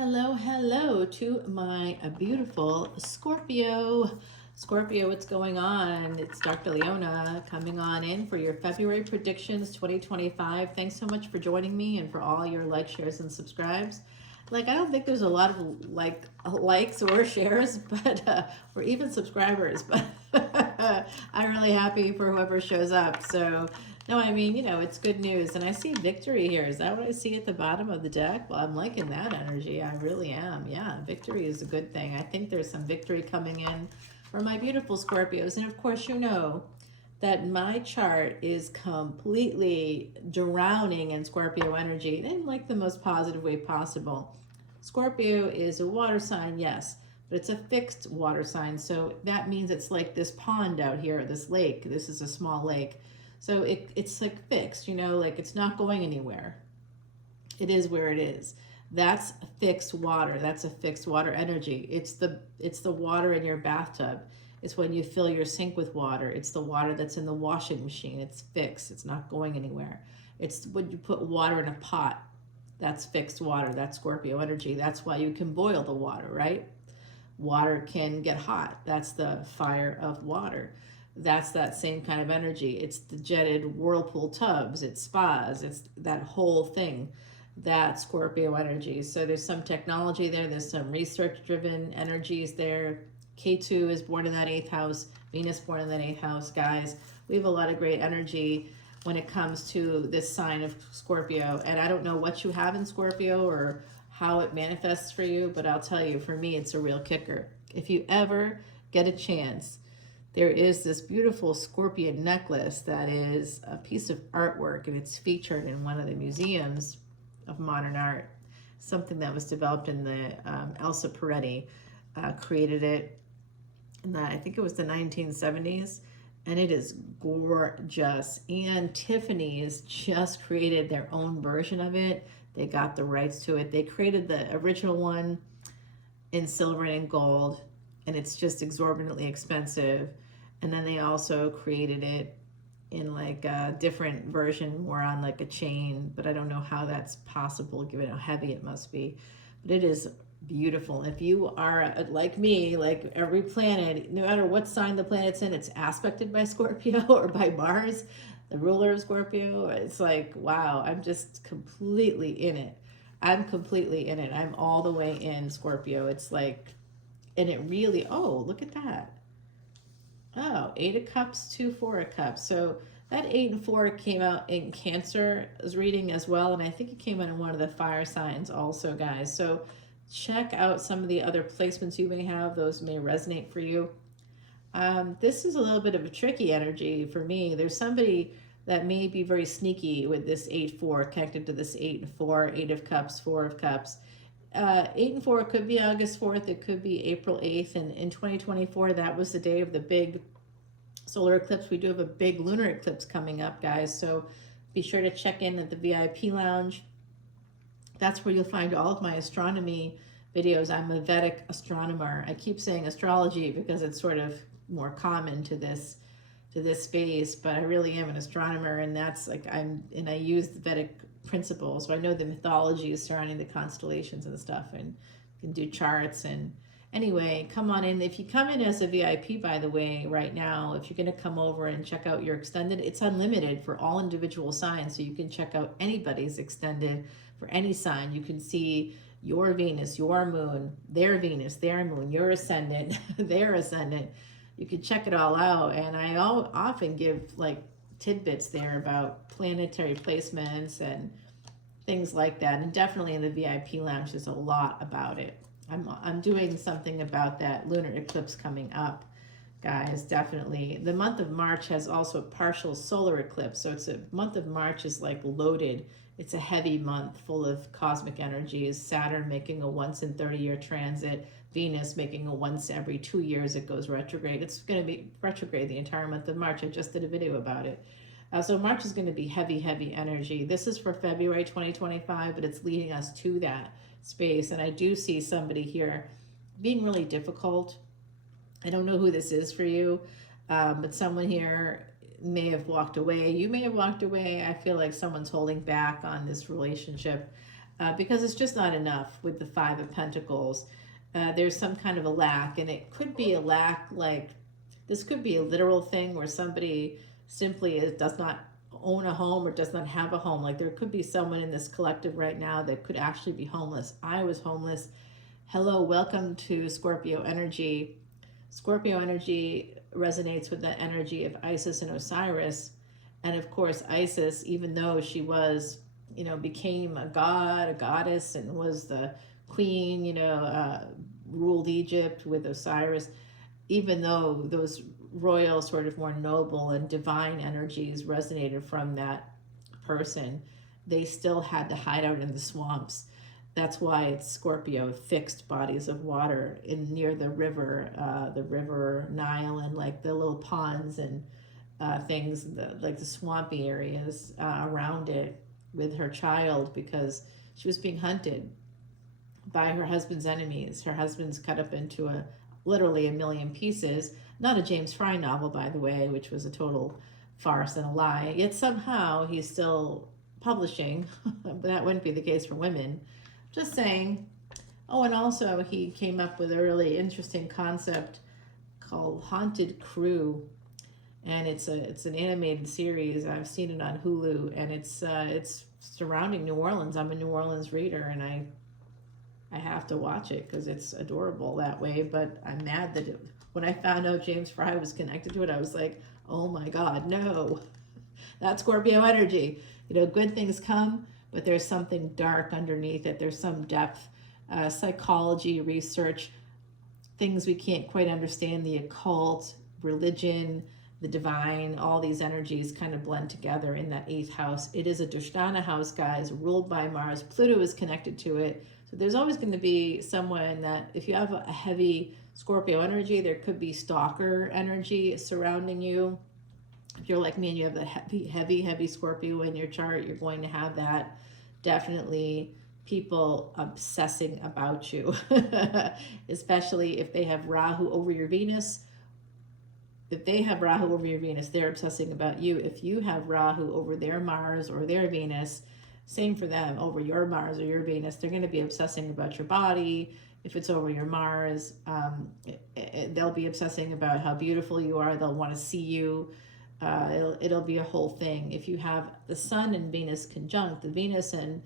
Hello, hello to my beautiful Scorpio. Scorpio, what's going on? It's Dr. Leona coming on in for your February predictions 2025. Thanks so much for joining me and for all your likes, shares, and subscribes. I don't think there's a lot of likes or shares, but or even subscribers, but I'm really happy for whoever shows up. So no, I mean, it's good news. And I see victory here. Is that what I see at the bottom of the deck? Well, I'm liking that energy. I really am. Yeah, victory is a good thing. I think there's some victory coming in for my beautiful Scorpios. And of course, you know that my chart is completely drowning in Scorpio energy in like the most positive way possible. Scorpio is a water sign, yes, but it's a fixed water sign. So that means it's like this pond out here, this lake. This is a small lake. So it's like fixed, like it's not going anywhere. It is where it is. That's fixed water. That's a fixed water energy. It's the water in your bathtub. It's when you fill your sink with water. It's the water that's in the washing machine. It's fixed. It's not going anywhere. It's when you put water in a pot. That's fixed water. That's Scorpio energy. That's why you can boil the water, right? Water can get hot. That's the fire of water. That's that same kind of energy. It's the jetted whirlpool tubs, it's spas, it's that whole thing, that Scorpio energy. So there's some technology there, there's some research driven energies there. K2 is born in that 8th house, Venus born in that 8th house, guys. We have a lot of great energy when it comes to this sign of Scorpio. And I don't know what you have in Scorpio or how it manifests for you, but I'll tell you, for me, it's a real kicker. If you ever get a chance, there is this beautiful scorpion necklace that is a piece of artwork, and it's featured in one of the museums of modern art. Something that was developed in the Elsa Peretti created it in I think it was the 1970s, and it is gorgeous. And Tiffany's just created their own version of it. They got the rights to it. They created the original one in silver and in gold, and it's just exorbitantly expensive. And then they also created it in like a different version, more on like a chain, but I don't know how that's possible given how heavy it must be. But it is beautiful. If you are like me, like every planet, no matter what sign the planet's in, it's aspected by Scorpio or by Mars, the ruler of Scorpio. It's like, wow, I'm just completely in it. I'm completely in it. I'm all the way in Scorpio. It's like, and it really, oh, look at that. Oh, 8 of Cups, 2, 4 of Cups. So that 8 and 4 came out in Cancer's reading as well, and I think it came out in one of the fire signs also, guys. So check out some of the other placements you may have. Those may resonate for you. This is a little bit of a tricky energy for me. There's somebody that may be very sneaky with this 8-4 connected to this 8 and 4, 8 of Cups, 4 of Cups. 8 and 4 could be August 4th, it could be April 8th, and in 2024 that was the day of the big solar eclipse. We do have a big lunar eclipse coming up, guys, so be sure to check in at the VIP lounge. That's where you'll find all of my astronomy videos. I'm a Vedic astronomer. I keep saying astrology because it's sort of more common to this space, but I really am an astronomer, and that's like I use the Vedic principles, so I know the mythology surrounding the constellations and stuff, and can do charts. And anyway, come on in. If you come in as a VIP, by the way, right now, if you're going to come over and check out your extended, it's unlimited for all individual signs, so you can check out anybody's extended for any sign. You can see your Venus, your moon, their Venus, their moon, your ascendant, their ascendant. You can check it all out, and I often give like tidbits there about planetary placements and things like that. And definitely in the VIP lounge, there's a lot about it. I'm doing something about that lunar eclipse coming up, guys. Definitely. The month of March has also a partial solar eclipse, so it's a month of March is like loaded. It's a heavy month full of cosmic energies. Saturn making a once in 30-year transit. Venus making a once every 2 years it goes retrograde. It's going to be retrograde the entire month of March. I just did a video about it. So March is going to be heavy, heavy energy. This is for February 2025, but it's leading us to that space. And I do see somebody here being really difficult. I don't know who this is for you, but someone here may have walked away. You may have walked away. I feel like someone's holding back on this relationship. because it's just not enough with the Five of Pentacles. There's some kind of a lack, and it could be a lack, like this could be a literal thing where somebody simply does not own a home or does not have a home. Like there could be someone in this collective right now that could actually be homeless. I was homeless. Hello, welcome to Scorpio energy. Scorpio energy resonates with the energy of Isis and Osiris. And of course, Isis, even though she was, became a god, a goddess, and was the queen, ruled Egypt with Osiris, even though those royal, sort of more noble and divine energies resonated from that person, they still had to hide out in the swamps. That's why it's Scorpio, fixed bodies of water near the river Nile, and like the little ponds and things, like the swampy areas around it, with her child, because she was being hunted by her husband's enemies. Her husband's cut up into literally a million pieces. Not a James Fry novel, by the way, which was a total farce and a lie. Yet somehow he's still publishing. But that wouldn't be the case for women. Just saying. Oh, and also he came up with a really interesting concept called Haunted Crew, and it's an animated series. I've seen it on Hulu, and it's surrounding New Orleans. I'm a New Orleans reader, and I have to watch it because it's adorable that way. But I'm mad that when I found out James Fry was connected to it, I was like, oh my God, no. That's Scorpio energy. Good things come, but there's something dark underneath it. There's some depth, psychology, research, things we can't quite understand, the occult, religion, the divine, all these energies kind of blend together in that 8th house. It is a Dushtana house, guys, ruled by Mars. Pluto is connected to it. So there's always going to be someone that, if you have a heavy Scorpio energy, there could be stalker energy surrounding you. If you're like me and you have the heavy Scorpio in your chart, you're going to have that. Definitely people obsessing about you, especially if they have Rahu over your Venus. If they have Rahu over your Venus, they're obsessing about you. If you have Rahu over their Mars or their Venus, same for them, over your Mars or your Venus, they're going to be obsessing about your body. If it's over your Mars, they'll be obsessing about how beautiful you are. They'll want to see you. It'll be a whole thing. If you have the Sun and Venus conjunct, the Venus and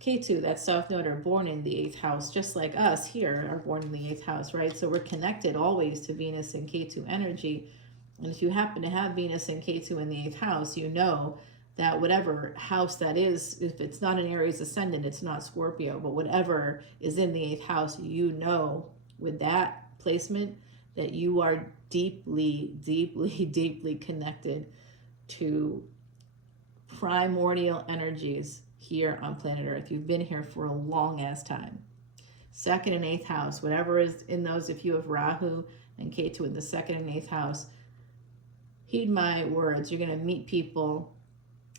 Ketu, that South Node, are born in the 8th house, just like us here are born in the 8th house, right? So we're connected always to Venus and Ketu energy. And if you happen to have Venus and Ketu in the 8th house, you know that whatever house that is, if it's not an Aries ascendant, it's not Scorpio, but whatever is in the 8th house, you know with that placement that you are deeply, deeply, deeply connected to primordial energies here on planet Earth. You've been here for a long ass time. 2nd and 8th house, whatever is in those, if you have Rahu and Ketu in the 2nd and 8th house, heed my words. You're going to meet people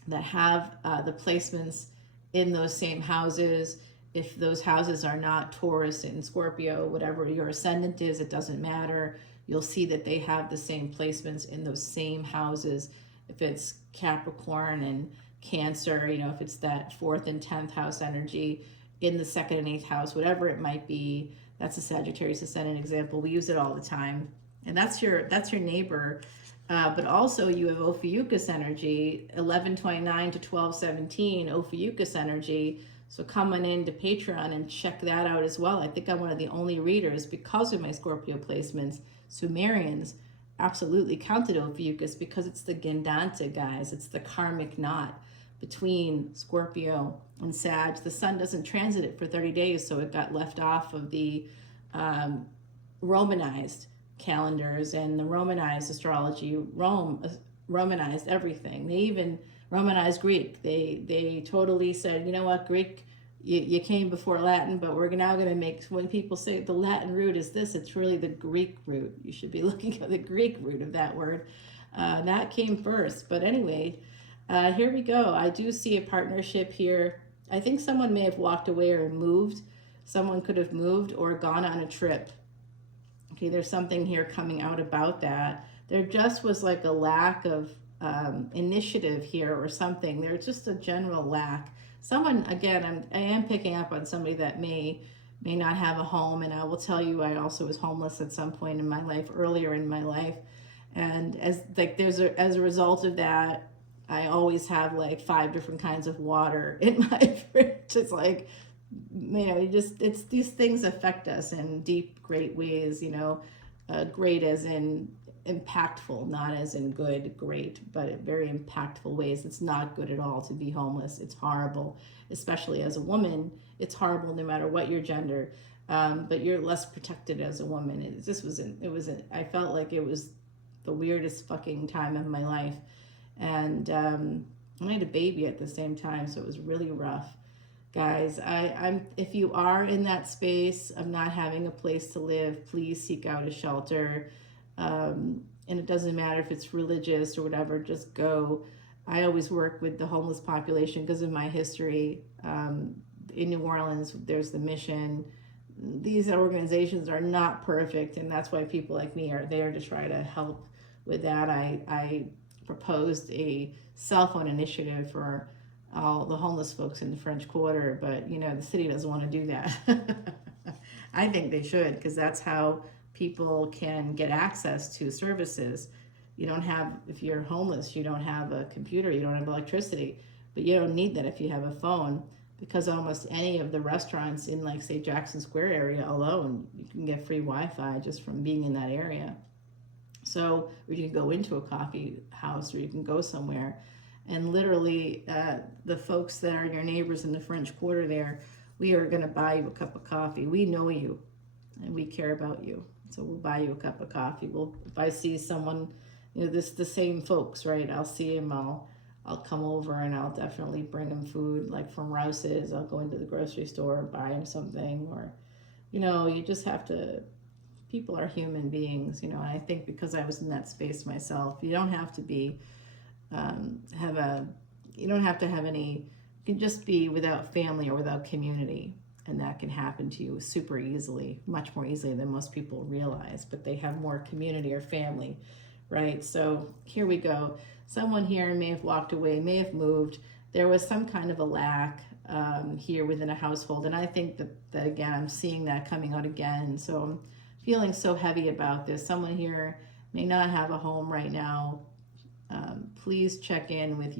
that have the placements in those same houses. If those houses are not Taurus and Scorpio, whatever your ascendant is, it doesn't matter. You'll see that they have the same placements in those same houses. If it's Capricorn and Cancer, if it's that 4th and 10th house energy in the 2nd and 8th house, whatever it might be, that's a Sagittarius ascendant example. We use it all the time. And that's your neighbor. But also you have Ophiuchus energy, 1129 to 1217, Ophiuchus energy. So come on into Patreon and check that out as well. I think I'm one of the only readers, because of my Scorpio placements. Sumerians absolutely counted Ophiuchus because it's the Gandanta, guys. It's the karmic knot between Scorpio and Sag. The sun doesn't transit it for 30 days, so it got left off of the Romanized calendars and the Romanized astrology. Romanized everything. They even Romanized Greek. They totally said, you know what, Greek, you came before Latin, but we're now going to make, when people say the Latin root is this, it's really the Greek root. You should be looking at the Greek root of that word. That came first. But anyway, here we go. I do see a partnership here. I think someone may have walked away or moved. Someone could have moved or gone on a trip. Okay, there's something here coming out about that. There just was like a lack of initiative here or something. There's just a general lack. someone, again, I am picking up on somebody that may not have a home. And I will tell you, I also was homeless at some point in my life, earlier in my life. And as a result of that, I always have like 5 different kinds of water in my fridge. It's like, it's these things affect us in deep, great ways, great as in impactful, not as in good, great, but very impactful ways. It's not good at all to be homeless. It's horrible, especially as a woman. It's horrible no matter what your gender, but you're less protected as a woman. I felt like it was the weirdest fucking time of my life. And I had a baby at the same time, so it was really rough. Guys, if you are in that space of not having a place to live, please seek out a shelter. And it doesn't matter if it's religious or whatever, just go. I always work with the homeless population because of my history. In New Orleans, there's the Mission. These organizations are not perfect, and that's why people like me are there to try to help with that. I proposed a cell phone initiative for all the homeless folks in the French Quarter, but the city doesn't want to do that. I think they should, because that's how people can get access to services. If you're homeless, you don't have a computer, you don't have electricity, but you don't need that if you have a phone, because almost any of the restaurants in, like, say, Jackson Square area alone, you can get free Wi-Fi just from being in that area. So, or you can go into a coffee house, or you can go somewhere. And literally, the folks that are your neighbors in the French Quarter there, we are going to buy you a cup of coffee. We know you, and we care about you. So we'll buy you a cup of coffee. If I see someone, the same folks, right? I'll see them, I'll come over and I'll definitely bring them food, like from Rouse's. I'll go into the grocery store, buy them something, or, you just have to, people are human beings, and I think because I was in that space myself, you don't have to be, you don't have to have any, you can just be without family or without community. And that can happen to you super easily, much more easily than most people realize, but they have more community or family, right? So here we go. Someone here may have walked away, may have moved. There was some kind of a lack here within a household. And I think that again, I'm seeing that coming out again. So I'm feeling so heavy about this. Someone here may not have a home right now. Please check in with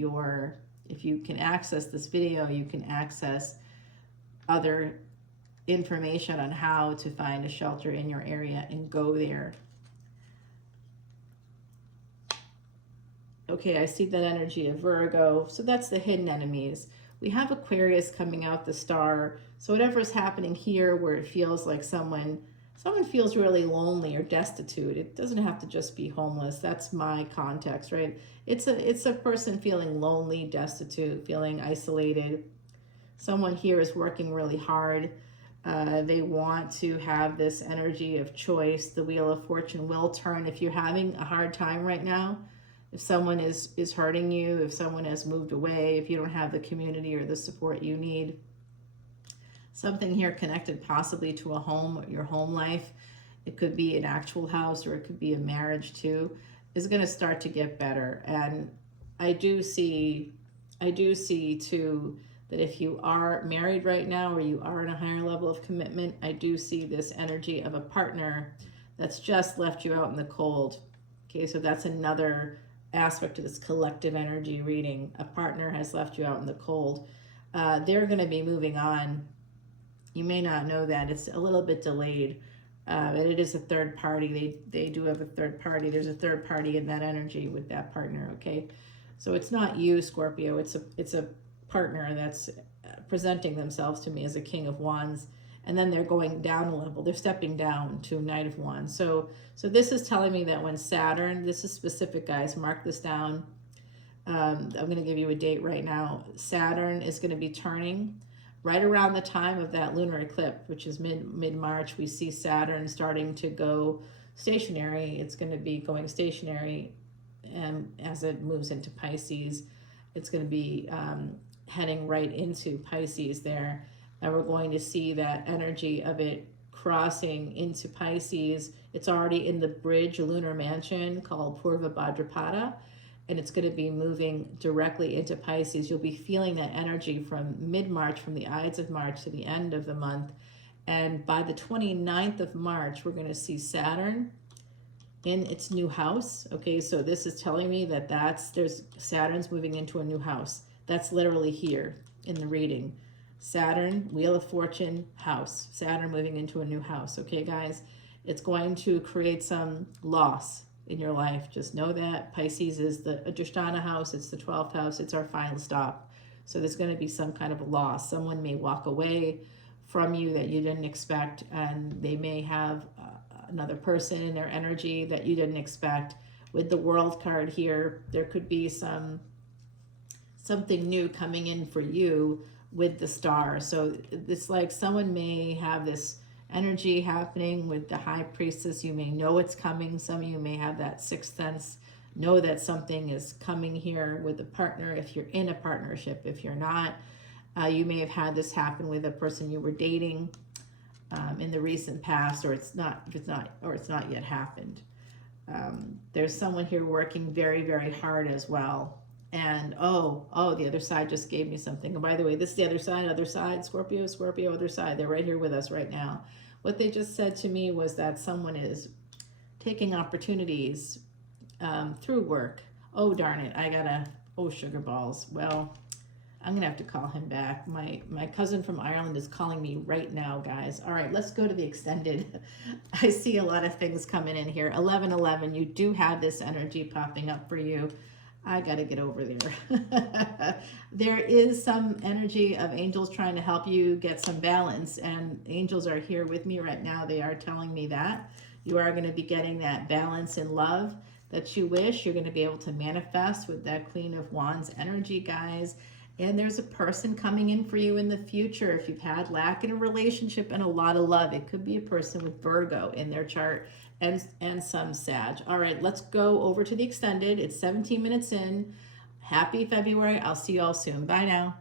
if you can access this video, you can access other information on how to find a shelter in your area and go there. Okay, I see that energy of Virgo. So that's the hidden enemies. We have Aquarius coming out the star. So whatever is happening here where it feels like someone feels really lonely or destitute, it doesn't have to just be homeless. That's my context, right? It's a person feeling lonely, destitute, feeling isolated. Someone here is working really hard. They want to have this energy of choice. The Wheel of Fortune will turn. If you're having a hard time right now, if someone is hurting you, if someone has moved away, if you don't have the community or the support you need, something here connected possibly to a home, your home life, it could be an actual house or it could be a marriage too, is going to start to get better. And I do see too, that if you are married right now or you are in a higher level of commitment, I do see this energy of a partner that's just left you out in the cold. Okay, so that's another aspect of this collective energy reading. A partner has left you out in the cold. They're going to be moving on. You may not know that. It's a little bit delayed. But it is a third party. They do have a third party. There's a third party in that energy with that partner, okay? So it's not you, Scorpio. It's a partner that's presenting themselves to me as a King of Wands, and then they're going down a level. They're stepping down to Knight of Wands. So this is telling me that when Saturn, this is specific, guys, mark this down. I'm going to give you a date right now. Saturn is going to be turning right around the time of that lunar eclipse, which is mid-March. We see Saturn starting to go stationary. It's going to be going stationary, and as it moves into Pisces, it's going to be heading right into Pisces there. And we're going to see that energy of it crossing into Pisces. It's already in the bridge lunar mansion called Purva Bhadrapada. and it's going to be moving directly into Pisces. You'll be feeling that energy from mid-March, from the Ides of March to the end of the month. And by the 29th of March, we're going to see Saturn in its new house. Okay, so this is telling me that there's Saturn's moving into a new house. That's literally here in the reading. Saturn, Wheel of Fortune, house. Saturn moving into a new house. Okay, guys, it's going to create some loss in your life. Just know that Pisces is the Adristhana house. It's the 12th house. It's our final stop. So there's going to be some kind of a loss. Someone may walk away from you that you didn't expect, and they may have another person in their energy that you didn't expect. With the World card here, there could be something new coming in for you with the Star. So it's like someone may have this energy happening with the High Priestess. You may know it's coming. Some of you may have that sixth sense, know that something is coming here with a partner if you're in a partnership. If you're not, you may have had this happen with a person you were dating in the recent past, or it's not yet happened. There's someone here working very, very hard as well. And oh, the other side just gave me something. And by the way, this is the other side, Scorpio, other side. They're right here with us right now. What they just said to me was that someone is taking opportunities through work. Oh, darn it. Oh, sugar balls. Well, I'm gonna have to call him back. My cousin from Ireland is calling me right now, guys. All right, let's go to the extended. I see a lot of things coming in here. 1111, you do have this energy popping up for you. I gotta get over there. There is some energy of angels trying to help you get some balance, and angels are here with me right now. They are telling me that you are going to be getting that balance in love that you wish. You're going to be able to manifest with that Queen of Wands energy, guys. And there's a person coming in for you in the future. If you've had lack in a relationship and a lot of love, it could be a person with Virgo in their chart and some Sag. All right, let's go over to the extended. It's 17 minutes in. Happy February. I'll see you all soon. Bye now.